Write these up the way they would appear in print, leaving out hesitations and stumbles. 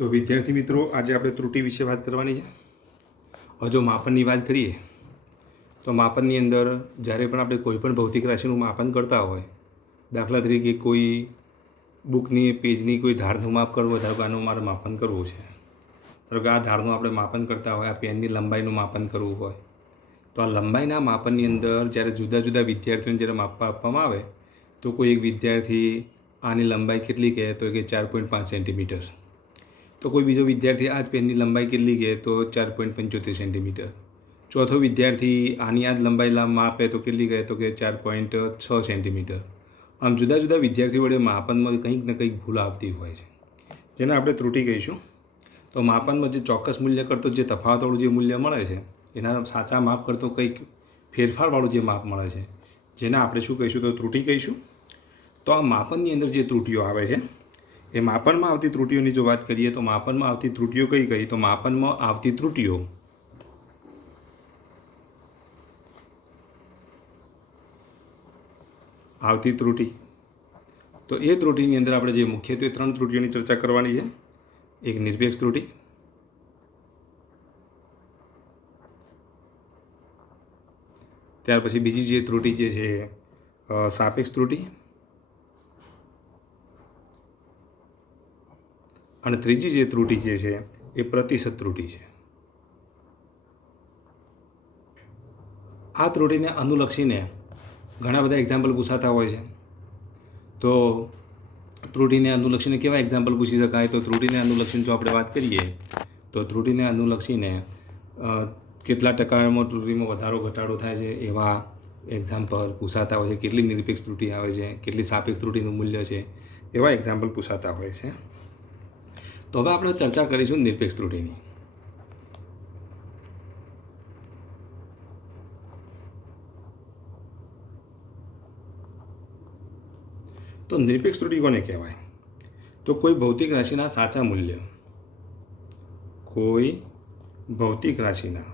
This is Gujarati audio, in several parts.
તો વિદ્યાર્થી મિત્રો, આજે આપણે ત્રુટિ વિશે વાત કરવાની છે. હવે જો માપનની વાત કરીએ તો માપનની અંદર જ્યારે પણ આપણે કોઈ પણ ભૌતિક રાશિનું માપન કરતા હોય, દાખલા તરીકે કોઈ બુકની પેજની કોઈ ધારનું માપ કરવું હોય, ધારો કે આનું મારે માપન કરવું છે, ધારો કે આ ધારનું આપણે માપન કરતા હોય, આ પેનની લંબાઈનું માપન કરવું હોય, તો આ લંબાઈના માપનની અંદર જ્યારે જુદા જુદા વિદ્યાર્થીઓને જ્યારે માપવા આપવામાં આવે તો કોઈ એક વિદ્યાર્થી આની લંબાઈ કેટલી કહે તો કે 4.5 સેન્ટીમીટર, તો કોઈ બીજો વિદ્યાર્થી આ જ પેનની લંબાઈ કેટલી કહે તો 4.75 સેન્ટીમીટર, ચોથો વિદ્યાર્થી આની આ જ લંબાઈ માપે તો કેટલી કહે તો કે 4.6 સેન્ટીમીટર. આમ જુદા જુદા વિદ્યાર્થીઓ વડે માપનમાં કંઈક ને કંઈક ભૂલ આવતી હોય છે, જેને આપણે ત્રુટિ કહીશું. તો માપનમાં જે ચોક્કસ મૂલ્ય કરતો જે તફાવતવાળું જે મૂલ્ય મળે છે, એના સાચા માપ કરતો કંઈક ફેરફારવાળું જે માપ મળે છે, જેને આપણે શું કહીશું તો ત્રુટિ કહીશું. તો આ માપનની અંદર જે ત્રુટિઓ આવે છે, એ માપનમાં આવતી ત્રુટિઓની જો વાત કરીએ તો માપનમાં આવતી ત્રુટિઓ કઈ કઈ, તો માપનમાં આવતી ત્રુટિઓ તો એ ત્રુટિની અંદર આપણે જે મુખ્યત્વે 3 ત્રુટિઓની ચર્ચા કરવાની છે. એક નિરપેક્ષ ત્રુટિ, ત્યાર પછી બીજી જે ત્રુટિ જે છે સાપેક્ષ ત્રુટિ, અને ત્રીજી જે ત્રુટિ જે છે એ પ્રતિશત ત્રુટિ છે. આ ત્રુટિને અનુલક્ષીને ઘણા બધા એક્ઝામ્પલ પૂછાતા હોય છે. તો ત્રુટિને અનુલક્ષીને કેવા એક્ઝામ્પલ પૂછી શકાય, તો ત્રુટિને અનુલક્ષીને જો આપણે વાત કરીએ તો ત્રુટિને અનુલક્ષીને કેટલા ટકામાં ત્રુટિમાં વધારો ઘટાડો થાય છે એવા એક્ઝામ્પલ પૂછાતા હોય છે. કેટલી નિરપેક્ષ ત્રુટિ આવે છે, કેટલી સાપેક્ષ ત્રુટિનું મૂલ્ય છે, એવા એક્ઝામ્પલ પૂછાતા હોય છે. તો હવે આપણે ચર્ચા કરીશું નિરપેક્ષ ત્રુટિની. તો નિરપેક્ષ ત્રુટિ કોને કહેવાય? તો કોઈ ભૌતિક રાશિના સાચા મૂલ્ય, કોઈ ભૌતિક રાશિના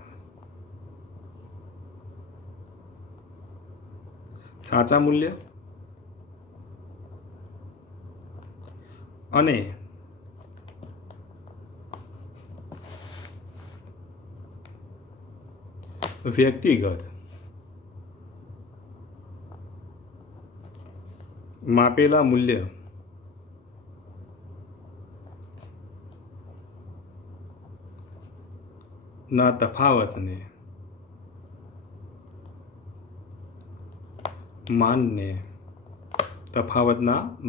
સાચા મૂલ્ય અને વ્યક્તિગત માપેલા મૂલ્ય ના તફાવતને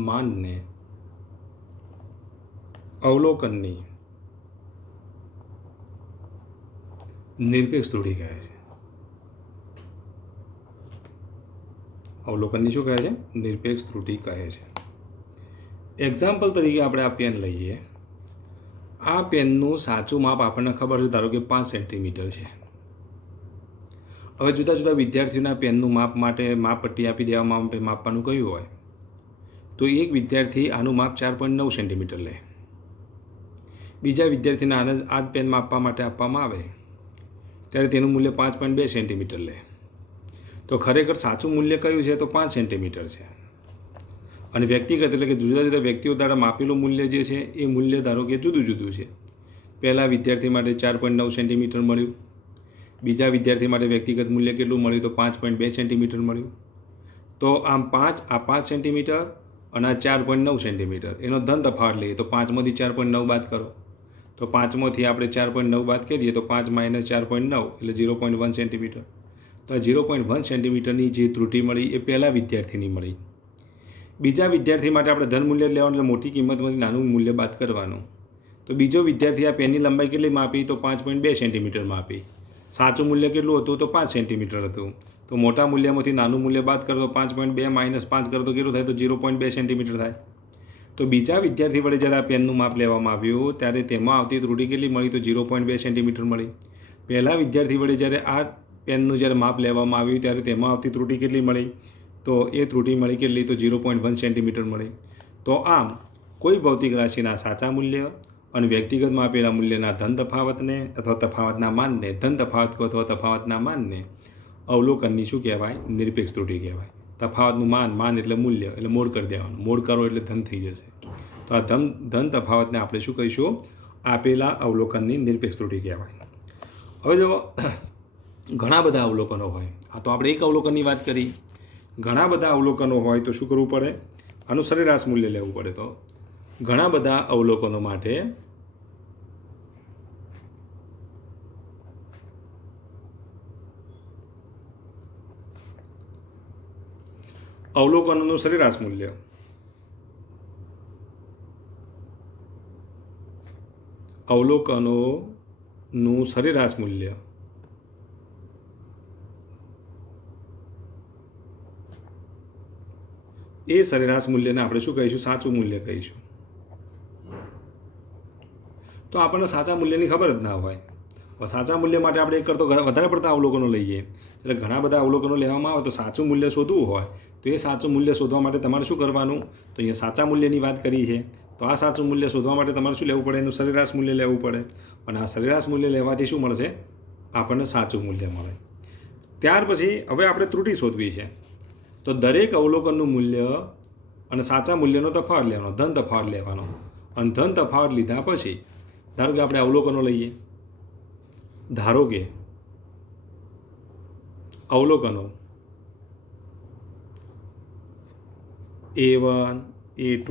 માનને અવલોકનની નિરપેક્ષ ત્રુટિ કહે છે. અવલોકનની શું કહે છે? નિરપેક્ષ ત્રુટિ કહે છે. એક્ઝામ્પલ તરીકે આપણે આ પેન લઈએ. આ પેનનું સાચું માપ આપણને ખબર છે, ધારો કે 5 સેન્ટીમીટર છે. હવે જુદા જુદા વિદ્યાર્થીઓના પેનનું માપ માટે માપપટ્ટી આપી દેવામાં માપવાનું કહ્યું હોય તો એક વિદ્યાર્થી આનું માપ 4.9 સેન્ટીમીટર લે, બીજા વિદ્યાર્થીને આ જ પેન માપવા માટે આપવામાં આવે ત્યારે તેનું મૂલ્ય 5.2 સેન્ટીમીટર લે. તો ખરેખર સાચું મૂલ્ય કયું છે? તો 5 સેન્ટીમીટર છે. અને વ્યક્તિગત એટલે કે જુદા જુદા વ્યક્તિઓ દ્વારા માપેલું મૂલ્ય જે છે એ મૂલ્ય ધારો કે જુદું જુદું છે. પહેલા વિદ્યાર્થી માટે 4.9 સેન્ટીમીટર મળ્યું, બીજા વિદ્યાર્થી માટે વ્યક્તિગત મૂલ્ય કેટલું મળ્યું તો 5.2 સેન્ટીમીટર મળ્યું. તો આમ 5 સેન્ટીમીટર અને આ 4.9 સેન્ટીમીટર, એનો ધન તફાવત લઈએ તો 5માંથી 4.9 બાદ કરો, તો 5માંથી આપણે 4.9 બાદ કરીએ તો 5 - 4.9 એટલે 0.1 સેન્ટીમીટર. તો આ 0.1 સેન્ટીમીટરની જે ત્રુટિ મળી એ પહેલા વિદ્યાર્થીની મળી. બીજા વિદ્યાર્થી માટે આપણે ધન મૂલ્ય લેવાનું એટલે મોટી કિંમતમાંથી નાનું મૂલ્ય બાદ કરવાનું. તો બીજો વિદ્યાર્થી આ પેનની લંબાઈ કેટલી માપી તો 5.2 સેન્ટીમીટર માપી. સાચું મૂલ્ય કેટલું હતું તો 5 સેન્ટીમીટર હતું. તો મોટા મૂલ્યમાંથી નાનું મૂલ્ય બાદ કરો તો 5.2 - 5 કરો તો કેટલું થાય તો 0.2 સેન્ટીમીટર થાય. તો બીજા વિદ્યાર્થી વડે જ્યારે આ પેનનું માપ લેવામાં આવ્યું ત્યારે તેમાં આવતી ત્રુટિ કેટલી મળી તો 0.2 સેન્ટીમીટર મળી. પહેલા વિદ્યાર્થી વડે જ્યારે આ પેનનું જ્યારે માપ લેવામાં આવ્યું ત્યારે તેમાં આવતી ત્રુટિ કેટલી મળી તો એ ત્રુટિ મળી કેટલી તો 0.1 સેન્ટીમીટર મળી. તો આમ કોઈ ભૌતિક રાશિના સાચા મૂલ્ય અને વ્યક્તિગત માપેલા મૂલ્યના ધન તફાવતને અથવા તફાવતના માનને, ધન તફાવત અથવા તફાવતના માનને અવલોકનની શું કહેવાય? નિરપેક્ષ ત્રુટિ કહેવાય. તફાવતનું માન એટલે મૂલ્ય, એટલે મોડ કરી દેવાનું, મોડ કરો એટલે ધન થઈ જશે. તો આ ધન તફાવતને આપણે શું કહીશું? આપેલા અવલોકનની નિરપેક્ષ ત્રુટિ કહેવાય. હવે જો ઘણા બધા અવલોકનો હોય, આ તો આપણે એક અવલોકનની વાત કરી. ઘણા બધા અવલોકનો હોય તો શું કરવું પડે? આનું સરેરાશ મૂલ્ય લેવું પડે. તો ઘણા બધા અવલોકનો માટે અવલોકનોનું સરેરાશ મૂલ્ય એ સરેરાશ મૂલ્યને આપણે શું કહીશું? સાચું મૂલ્ય કહીશું. તો આપણને સાચા મૂલ્યની ખબર જ ના હોય. સાચા મૂલ્ય માટે આપણે એક કરતો વધારે પડતા અવલોકનો લઈએ. એટલે ઘણા બધા અવલોકનો લેવામાં આવે તો સાચું મૂલ્ય શોધવું હોય તો એ સાચું મૂલ્ય શોધવા માટે તમારે શું કરવાનું? તો અહીંયા સાચા મૂલ્યની વાત કરી છે. તો આ સાચું મૂલ્ય શોધવા માટે તમારે શું લેવું પડે? એનું સરેરાશ મૂલ્ય લેવું પડે. અને આ સરેરાશ મૂલ્ય લેવાથી શું મળશે? આપણને સાચું મૂલ્ય મળે. ત્યાર પછી હવે આપણે ત્રુટિ શોધવી છે. તો દરેક અવલોકનનું મૂલ્ય અને સાચા મૂલ્યનો તફાવત લેવાનો, ધન તફાવત લેવાનો. અને ધન તફાવત લીધા પછી ધારો કે આપણે અવલોકનો લઈએ. ધારો કે અવલોકનો A1, A2,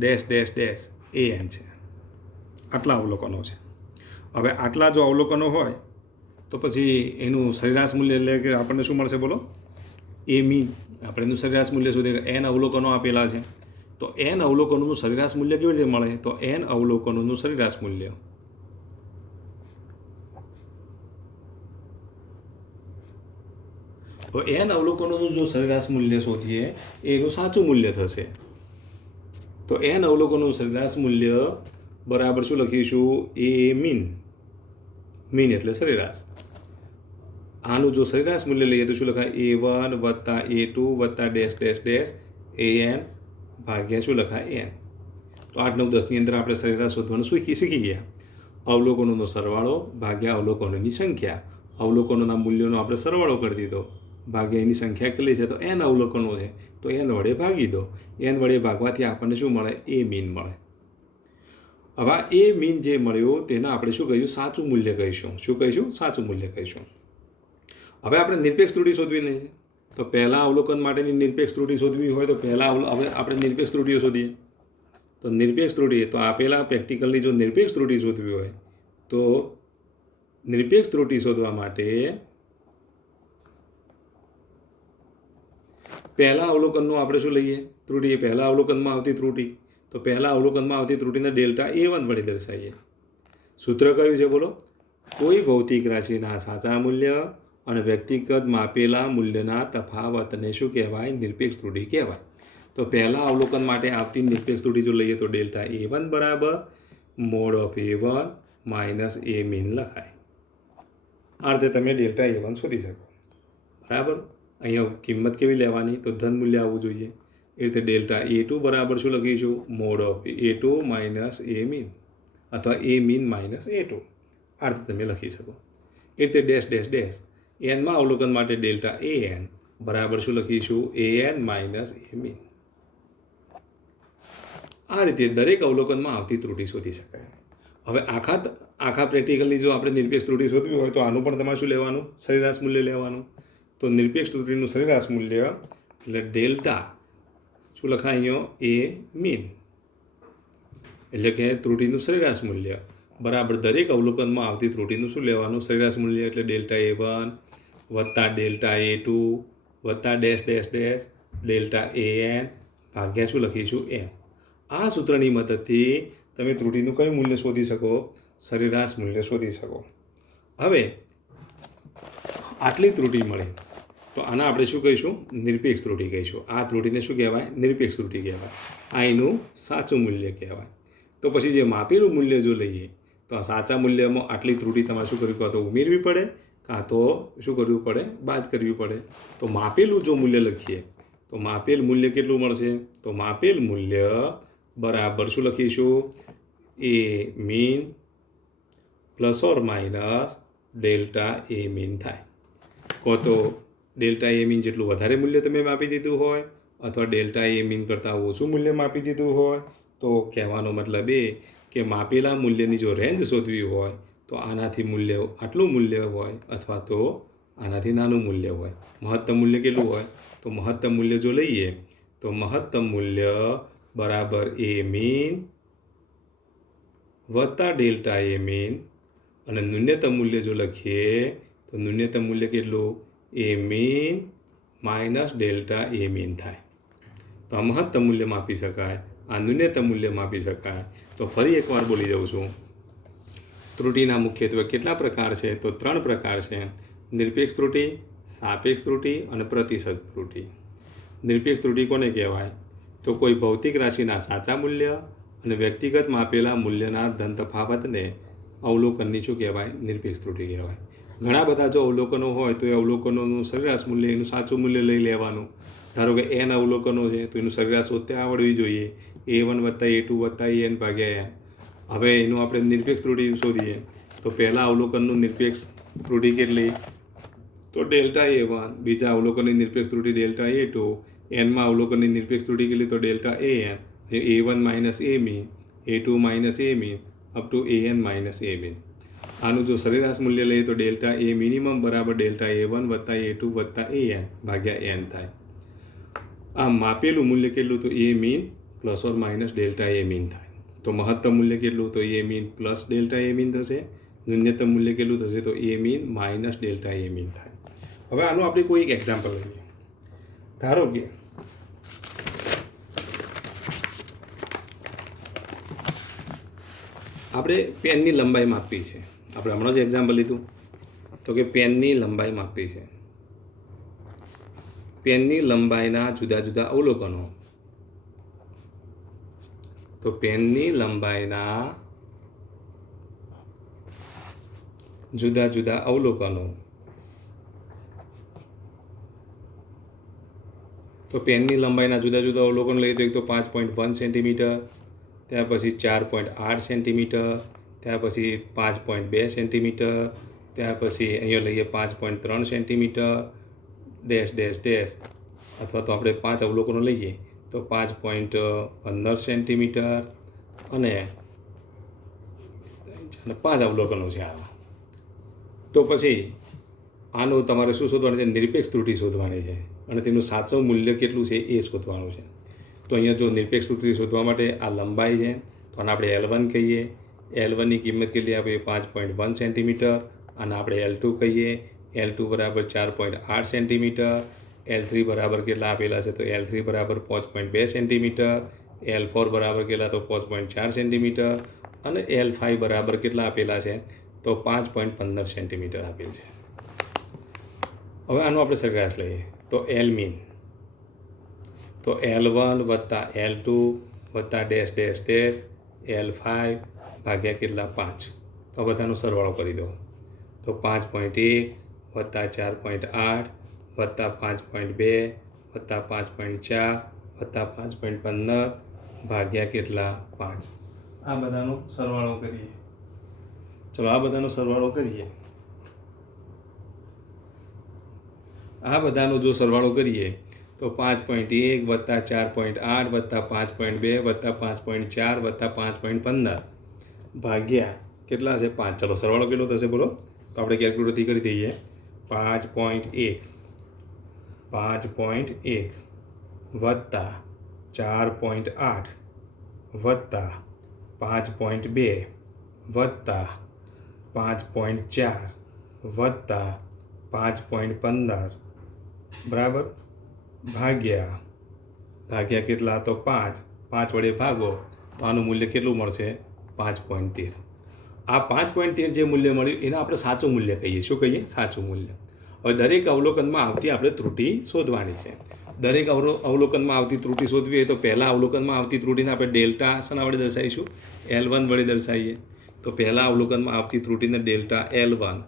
dash dash dash AN છે. આટલા અવલોકનો છે. હવે આટલા જો અવલોકનો હોય તો પછી એનું સરેરાશ મૂલ્ય એટલે કે આપણને શું મળશે? બોલો. એ મીન. આપણે એનું સરેરાશ મૂલ્ય શોધીએ. N અવલોકનો આપેલા છે તો N અવલોકનોનું સરેરાશ મૂલ્ય કેવી રીતે મળે? તો N અવલોકનોનું સરેરાશ મૂલ્ય તો N અવલોકનોનું જો સરેરાશ મૂલ્ય શોધીએ એનું સાચું મૂલ્ય થશે. તો N અવલોકનોનું સરેરાશ મૂલ્ય બરાબર શું લખીશું? એ મીન. મીન એટલે સરેરાશ. આનું જો સરેરાશ મૂલ્ય લઈએ તો શું લખાય? A1 વત્તા A2 વત્તા ડેશ ડેશ ડેશ AN ભાગ્યા શું લખાય? N. તો 8, 9, 10ની અંદર આપણે સરેરાશ શોધવાનું શીખી ગયા. અવલોકનોનો સરવાળો ભાગ્યા અવલોકનોની સંખ્યા. અવલોકનોના મૂલ્યોનો આપણે સરવાળો કરી દીધો ભાગ્યા એની સંખ્યા કેટલી છે? તો N અવલોકનો છે તો N વડે ભાગી દો. N વડે ભાગવાથી આપણને શું મળે? એ મીન મળે. હવે એ મીન જે મળ્યો તેના આપણે શું કહીશું? સાચું મૂલ્ય કહીશું. શું કહીશું? સાચું મૂલ્ય કહીશું. હવે આપણે નિરપેક્ષ ત્રુટિ શોધવી છે. તો પહેલા અવલોકન માટેની નિરપેક્ષ ત્રુટિ શોધવી હોય તો પહેલાં હવે આપણે નિરપેક્ષ ત્રુટિઓ શોધીએ. તો નિરપેક્ષ ત્રુટિ તો આપેલા પ્રેક્ટિકલની જો નિરપેક્ષ ત્રુટિ શોધવી હોય તો નિરપેક્ષ ત્રુટિ શોધવા માટે પહેલા અવલોકનનું આપણે શું લઈએ? ત્રુટિ. પહેલા અવલોકનમાં આવતી ત્રુટિ. તો પહેલા અવલોકનમાં આવતી ત્રુટિને ડેલ્ટા A1 વડે દર્શાવીએ. સૂત્ર કયું છે? બોલો. કોઈ ભૌતિક રાશિના સાચા મૂલ્ય અને વ્યક્તિગત માપેલા મૂલ્યના તફાવતને શું કહેવાય? નિરપેક્ષ ત્રુટિ કહેવાય. તો પહેલા અવલોકન માટે આવતી નિરપેક્ષ ત્રુટિ જો લઈએ તો ડેલ્ટા A1 બરાબર mode of A1 minus A mean લખાય. આ રીતે તમે ડેલ્ટા A1 શોધી શકો. બરાબર. અહીંયા કિંમત કેવી લેવાની? તો ધન મૂલ્ય આવવું જોઈએ. એ રીતે ડેલ્ટા A2 બરાબર શું લખીશું? Mode of A2 minus A mean અથવા A મીન માઇનસ A2. આ રીતે તમે લખી શકો. એ રીતે ડેશ ડેશ ડેશ Nમાં અવલોકન માટે ડેલ્ટા AN બરાબર શું લખીશું? AN minus A mean. આ રીતે દરેક અવલોકનમાં આવતી ત્રુટિ શોધી શકાય. હવે આખા પ્રેક્ટિકલની જો આપણે નિરપેક્ષ ત્રુટિ શોધવી હોય તો આનું પણ તમારે શું લેવાનું? સરેરાશ મૂલ્ય લેવાનું. તો નિરપેક્ષ ત્રુટિનું સરેરાશ મૂલ્ય એટલે ડેલ્ટા શું લખાય અહીંયા? A mean. એટલે કે ત્રુટિનું સરેરાશ મૂલ્ય બરાબર દરેક અવલોકનમાં આવતી ત્રુટિનું શું લેવાનું? સરેરાશ મૂલ્ય એટલે ડેલ્ટા A1 વત્તા ડેલ્ટા A2 વત્તા dash dash dash delta AN ભાગ્યા શું લખીશું? N. આ સૂત્રની મદદથી તમે ત્રુટિનું કયું મૂલ્ય શોધી શકો? સરેરાશ મૂલ્ય શોધી શકો. હવે આટલી ત્રુટિ મળે તો આના આપણે શું કહીશું? નિરપેક્ષ ત્રુટિ કહીશું. આ ત્રુટિને શું કહેવાય? નિરપેક્ષ ત્રુટિ કહેવાય. આ એનું સાચું મૂલ્ય કહેવાય. તો પછી જે માપેલું મૂલ્ય જો લઈએ તો આ સાચા મૂલ્યમાં આટલી ત્રુટિ તમારે શું કરવી? કાં તો ઉમેરવી પડે કાં તો શું કરવું પડે? બાદ કરવી પડે. તો માપેલું જો મૂલ્ય લખીએ તો માપેલ મૂલ્ય કેટલું મળશે? તો માપેલ મૂલ્ય બરાબર શું લખીશું? A mean plus or minus delta A mean થાય. કહો તો ડેલ્ટા A મીન જેટલું વધારે મૂલ્ય તમે માપી દીધું હોય અથવા ડેલ્ટા A મીન કરતાં ઓછું મૂલ્ય માપી દીધું હોય તો કહેવાનો મતલબ એ કે માપેલા મૂલ્યની જો રેન્જ શોધવી હોય તો આનાથી મૂલ્ય આટલું મૂલ્ય હોય અથવા તો આનાથી નાનું મૂલ્ય હોય. મહત્તમ મૂલ્ય કેટલું હોય તો મહત્તમ મૂલ્ય જો લઈએ તો મહત્તમ મૂલ્ય બરાબર એ મીન વત્તા ડેલ્ટા એ મીન, અને ન્યૂનતમ મૂલ્ય જો લખીએ તો ન્યૂનતમ મૂલ્ય કેટલું એ મીન માઇનસ ડેલ્ટા એ મીન થાય. તો આ મહત્તમ મૂલ્ય માપી શકાય, આ ન્યૂનતમ મૂલ્ય માપી શકાય. તો ફરી એકવાર બોલી દઉં છું. ત્રુટિના મુખ્યત્વે કેટલા પ્રકાર છે તો 3 પ્રકાર છે: નિરપેક્ષ ત્રુટિ, સાપેક્ષ ત્રુટિ અને પ્રતિશત ત્રુટિ. નિરપેક્ષ ત્રુટિ કોને કહેવાય તો કોઈ ભૌતિક રાશિના સાચા મૂલ્ય અને વ્યક્તિગત માપેલા મૂલ્યના ધન તફાવતને અવલોકનની શું કહેવાય નિરપેક્ષ ત્રુટિ કહેવાય. ઘણા બધા જો અવલોકનો હોય તો એ અવલોકનોનું સરેરાશ મૂલ્ય એનું સાચું મૂલ્ય લઈ લેવાનું. ધારો કે n અવલોકનો છે તો એનું સરેરાશ શોધતે આવડવી જોઈએ. A1 વત્તા A2 વત્તા AN ભાગ્યા n. હવે એનું આપણે નિરપેક્ષ ત્રુટિ શોધીએ તો પહેલા અવલોકનનું નિરપેક્ષ ત્રુટિ કેટલી તો ડેલ્ટા A1, બીજા અવલોકનની નિરપેક્ષ ત્રુટિ ડેલ્ટા A2, એનમાં અવલોકનની નિરપેક્ષ ત્રુટિ કેટલી તો delta AN, A1 minus A mean, A2 minus A mean up to AN minus A mean. આનું જો સરેરાશ મૂલ્ય લઈએ તો ડેલ્ટા A મિનિમમ બરાબર ડેલ્ટા A1 વત્તા A2 વત્તા AN ભાગ્યા n થાય. આ માપેલું મૂલ્ય કેટલું તો A mean plus or minus delta A mean થાય. તો મહત્તમ મૂલ્ય કેટલું તો A mean plus delta A mean થશે. ન્યૂનતમ મૂલ્ય કેટલું થશે તો A mean minus delta A mean થાય. હવે આનું આપણે કોઈ એક એક્ઝામ્પલ લઈએ. ધારો કે આપણે પેનની લંબાઈ માપવી છે. આપણે હમણાં જ એક્ઝામ્પલ લીધું તો કે પેનની લંબાઈ માપવી છે. પેનની લંબાઈના જુદા જુદા અવલોકનો. તો પેનની લંબાઈના જુદા જુદા અવલોકનો. તો પેનની લંબાઈના જુદા જુદા અવલોકન લઈએ તો એક તો 5.1 સેન્ટીમીટર, ત્યાર પછી 4.8 સેન્ટીમીટર, ત્યાર પછી 5.2 સેન્ટીમીટર, ત્યાર પછી અહીંયા લઈએ 5.3 સેન્ટીમીટર ડેશ ડેશ ડેશ, અથવા તો આપણે 5 અવલોકનો લઈએ તો 5.15 સેન્ટીમીટર અને 5 અવલોકનો છે આવા. તો પછી આનું તમારે શું શોધવાનું છે નિરપેક્ષ ત્રુટિ શોધવાની છે અને તેનું સાચું મૂલ્ય કેટલું છે એ શોધવાનું છે. તો અહીંયા જો નિરપેક્ષ ત્રુટિ શોધવા માટે આ લંબાઈ છે તો આને આપણે L1 કહીએ. L1ની કિંમત કેટલી આપીએ 5.1 સેન્ટીમીટર અને આપણે L2 કહીએ. L2 બરાબર 4.8 સેન્ટીમીટર. L3 બરાબર કેટલા આપેલા છે તો L3 બરાબર 5.2 સેન્ટીમીટર. L4 બરાબર કેટલા તો 5.4 સેન્ટીમીટર અને L5 બરાબર કેટલા આપેલા છે તો 5.15 સેન્ટીમીટર આપેલ છે. હવે આનો આપણે સરેરાશ લઈએ તો L મીન તો L1 વત્તા L2 વત્તા ડેશ ડેશ ડેશ L5 ભાગ્યા કેટલા 5. તો બધાનો સરવાળો કરી દો તો 5.1 વત્તા 4.8 વત્તા 5.2 વત્તા 5.4 વત્તા 5.15 ભાગ્યા કેટલા 5. આ બધાનો સરવાળો કરીએ. ચલો આ બધાનો સરવાળો કરીએ. આ બધાનો જો સરવાળો કરીએ તો 5.1 વત્તા 4.8 વત્તા 5.2 વત્તા 5.4 વત્તા 5.15 ભાગ્યા કેટલા છે 5. ચલો સરવાળો કેટલો થશે બોલો તો આપણે કેલ્ક્યુલેટરથી કરી દઈએ. 5.1 વત્તા 4.8 વત્તા 5.2 વત્તા 5.4 વત્તા 5.15 બરાબર ભાગ્યા કેટલા તો 5 વડે ભાગો તો આનું મૂલ્ય કેટલું મળશે 5.13. આ 5.13 જે મૂલ્ય મળ્યું એને આપણે સાચું મૂલ્ય કહીએ. શું કહીએ સાચું મૂલ્ય. હવે દરેક અવલોકનમાં આવતી આપણે ત્રુટિ શોધવાની છે. દરેક અવલોકનમાં આવતી ત્રુટિ શોધવી હોય તો પહેલાં અવલોકનમાં આવતી ત્રુટિને આપણે ડેલ્ટા શાના વડે દર્શાવીશું L1 વડે દર્શાવીએ. તો પહેલાં અવલોકનમાં આવતી ત્રુટિને ડેલ્ટા L1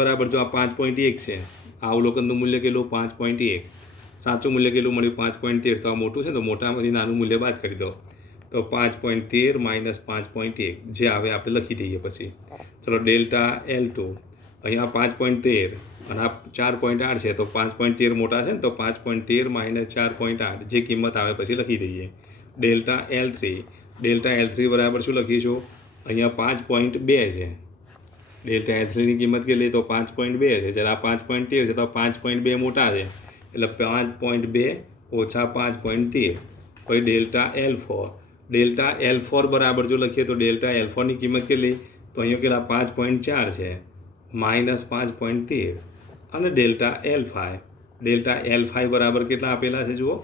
બરાબર જો આ 5.1 છે આ અવલોકનનું મૂલ્ય કેટલું 5.1, સાચું મૂલ્ય કેટલું મળ્યું 5.13. તો આ મોટું છે તો મોટામાંથી નાનું મૂલ્ય બાદ કરી દો તો 5.13 માઇનસ 5.1 જે આવે આપણે લખી દઈએ. પછી ચલો ડેલ્ટા L2 અહીંયા 5.13 અને આ 4.8 છે તો 5.13 મોટા છે ને તો 5.13 માઇનસ 4.8 જે કિંમત આવે પછી લખી દઈએ. ડેલ્ટા L3 ડેલ્ટા L3 બરાબર શું લખીશું? અહીંયા 5.2 છે. ડેલ્ટા L3ની કિંમત કેટલી? તો 5.2 છે. જ્યારે આ 5.13 છે તો 5.2 મોટા છે, એટલે 5.2 ઓછા 5.13. પછી ડેલ્ટા L4 બરાબર જો લખીએ તો ડેલ્ટા L4ની કિંમત કેટલી? તો અહીંયા કેટલા? 5.4 છે, માઇનસ 5.13. અને ડેલ્ટા L5 બરાબર કેટલા આપેલા છે જુઓ?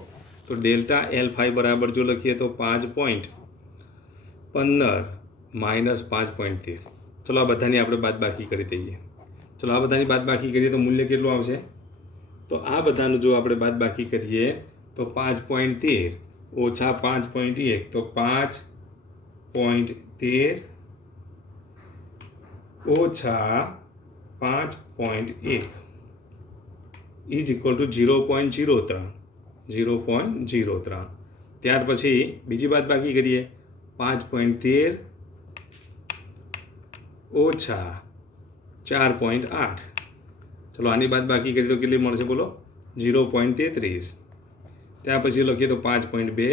તો ડેલ્ટા L5 બરાબર જો લખીએ તો 5.15 માઇનસ 5.13. ચલો આ બધાની આપણે બાદબાકી કરી દઈએ. ચલો આ બધાની બાદબાકી કરીએ તો મૂલ્ય કેટલું આવશે? તો આ બધાનું જો આપણે બાદબાકી કરીએ તો 5.13 ઓછા 5.1 તો 5.13 ઓછા 5.1 ઇઝ ઇક્વલ ટુ 0.03. ત્યાર પછી બીજી બાદબાકી કરીએ 5.13 ઓછા 4.8. ચલો આની બાદબાકી કરીએ તો કેટલી મળશે બોલો? 0.33. ત્યાર પછી લખીએ તો 5.2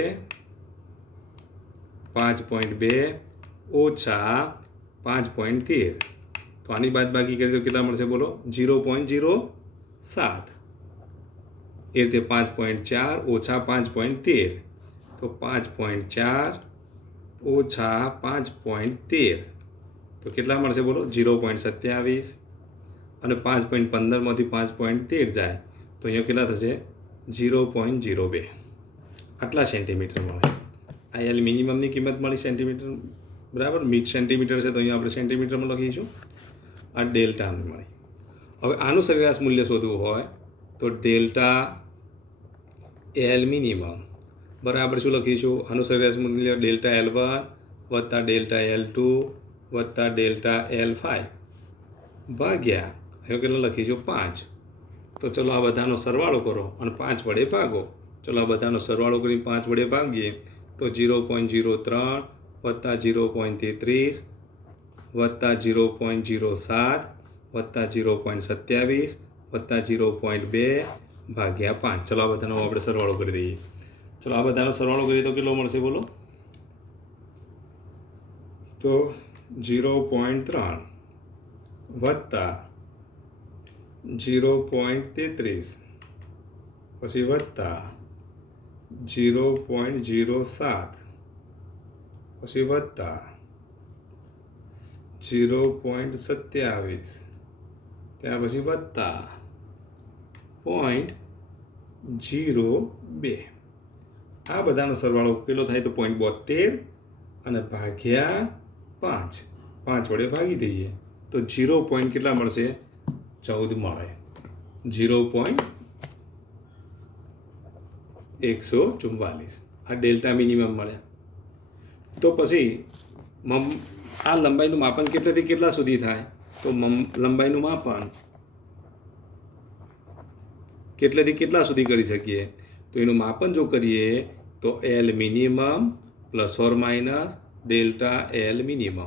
ઓછા 5.13. તો આની બાદબાકી કરીએ તો કેટલા મળશે બોલો? 0.07. એ રીતે 5.4 ઓછા 5.13 તો 5.4 ઓછા 5.13 તો કેટલા મળશે બોલો? 0.27. અને 5.15માંથી 5.13 જાય તો અહીંયા કેટલા થશે? 0.02. આટલા સેન્ટીમીટર મળે. આ એલ મિનિમમની કિંમત મળી સેન્ટીમીટર, બરાબર? સેન્ટીમીટર છે તો અહીંયા આપણે સેન્ટીમીટરમાં લખીશું. આ ડેલ્ટાનું મળી. હવે આનું સરેરાશ મૂલ્ય શોધવું હોય તો ડેલ્ટા L મિનિમમ બરાબર શું લખીશું? આનું સરેરાશ મૂલ્ય ડેલ્ટા L1 વત્તા ડેલ્ટા L2 વત્તા ડેલ્ટા L5 ભાગ્યા અહીંયા કેટલા લખીશું? 5. તો ચલો આ બધાનો સરવાળો કરો અને 5 વડે ભાગો. ચલો આ બધાનો સરવાળો કરી 5 વડે ભાગીએ તો 0.03 વત્તા 0.33 વત્તા 0.07 વત્તા 0.27 વત્તા 0.2 ભાગ્યા 5. ચલો આ બધાનો આપણે સરવાળો કરી દઈએ. ચલો આ બધાનો સરવાળો કરીએ તો કેટલો મળશે બોલો? તો 0.3 વત્તા 0.33 પછી વત્તા 0.07 પછી વત્તા 0.27 ત્યાર પછી વત્તા 0.02. આ બધાનો સરવાળો કેટલો થાય? તો 0.72 અને ભાગ્યા 5 વડે ભાગી દઈએ તો 0. કેટલા મળશે? 14 મળે. 0.144. આ ડેલ્ટા મિનિમમ મળ્યા. તો પછી આ લંબાઈનું માપન કેટલાથી કેટલા સુધી થાય? તો લંબાઈનું માપન કેટલેથી કેટલા સુધી કરી શકીએ? તો એનું માપન જો કરીએ તો L minimum plus or minus delta L minimum,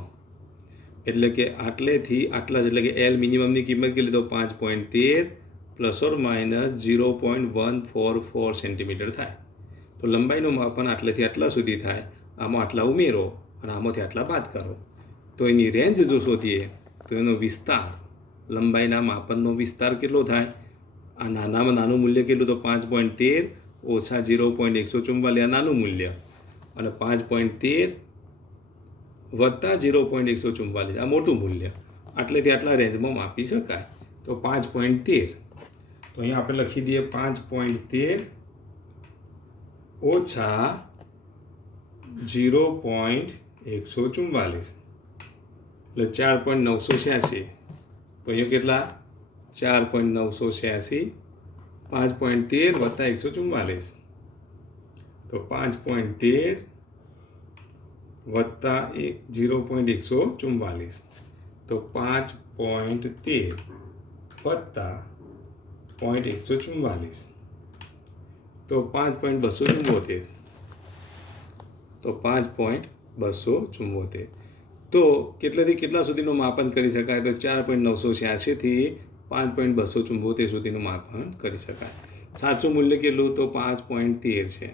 એટલે કે આટલેથી આટલા જ, એટલે કે L મિનિમમની કિંમત કેટલી? તો 5.13 પ્લસ ઓર માઇનસ 0.144 સેન્ટીમીટર થાય. તો લંબાઈનું માપન આટલેથી આટલા સુધી થાય. આમાં આટલા ઉમેરો અને આમાંથી આટલા બાદ કરો તો એની રેન્જ જો શોધીએ તો એનો વિસ્તાર, લંબાઈના માપનનો વિસ્તાર કેટલો થાય? આ નાનામાં નાનું મૂલ્ય કેટલું? તો 5.13 ઓછા 0.144 આ નાનું મૂલ્ય અને 5.13 વત્તા 0.144 આ મોટું મૂલ્ય. આટલેથી આટલા રેન્જમાં માપી શકાય. તો 5.13 તો અહીંયા આપણે લખી દઈએ 5.13 ઓછા 0.144 એટલે 4.986. તો અહીંયા કેટલા? 4.986. 5.13 વત્તા 144 તો 5.13 વત્તા 0.144 તો 5.13 વત્તા 0.144 તો 5.274 તો 5.274. તો કેટલાથી કેટલા સુધીનું માપન કરી શકાય? તો 4.986 થી 5.274 સુધીનું માપન કરી શકાય. સાચું મૂલ્ય કેટલું? તો 5.13 છે.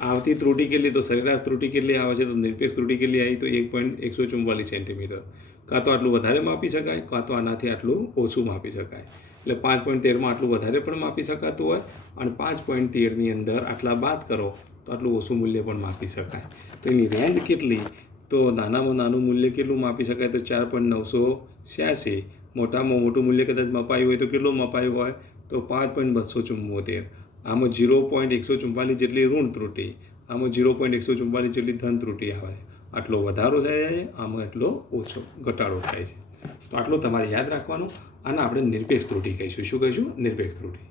આવતી ત્રુટિ કેટલી, તો સરેરાશ ત્રુટિ કેટલી આવે છે, તો નિરપેક્ષ ત્રુટિ કેટલી આવી, તો 1.144 સેન્ટીમીટર. કાં તો આટલું વધારે માપી શકાય, કાં તો આનાથી આટલું ઓછું માપી શકાય. એટલે 5.13માં આટલું વધારે પણ માપી શકાતું હોય અને 5.13ની અંદર આટલા બાદ કરો તો આટલું ઓછું મૂલ્ય પણ માપી શકાય. તો એની રેન્જ કેટલી, તો નાનામાં નાનું મૂલ્ય કેટલું માપી શકાય, તો 4.986. મોટામાં મોટું મૂલ્ય કદાચ મપાયું હોય તો કેટલું મપાયું હોય, તો 5.274. આમાં 0.144 જેટલી ઋણ ત્રુટિ, આમાં 0.144 જેટલી ધન ત્રુટિ આવે. આટલો વધારો થાય છે, આમાં એટલો ઓછો ઘટાડો થાય છે. તો આટલું તમારે યાદ રાખવાનું. આને આપણે નિરપેક્ષ ત્રુટિ કહીશું. શું કહીશું? નિરપેક્ષ ત્રુટિ.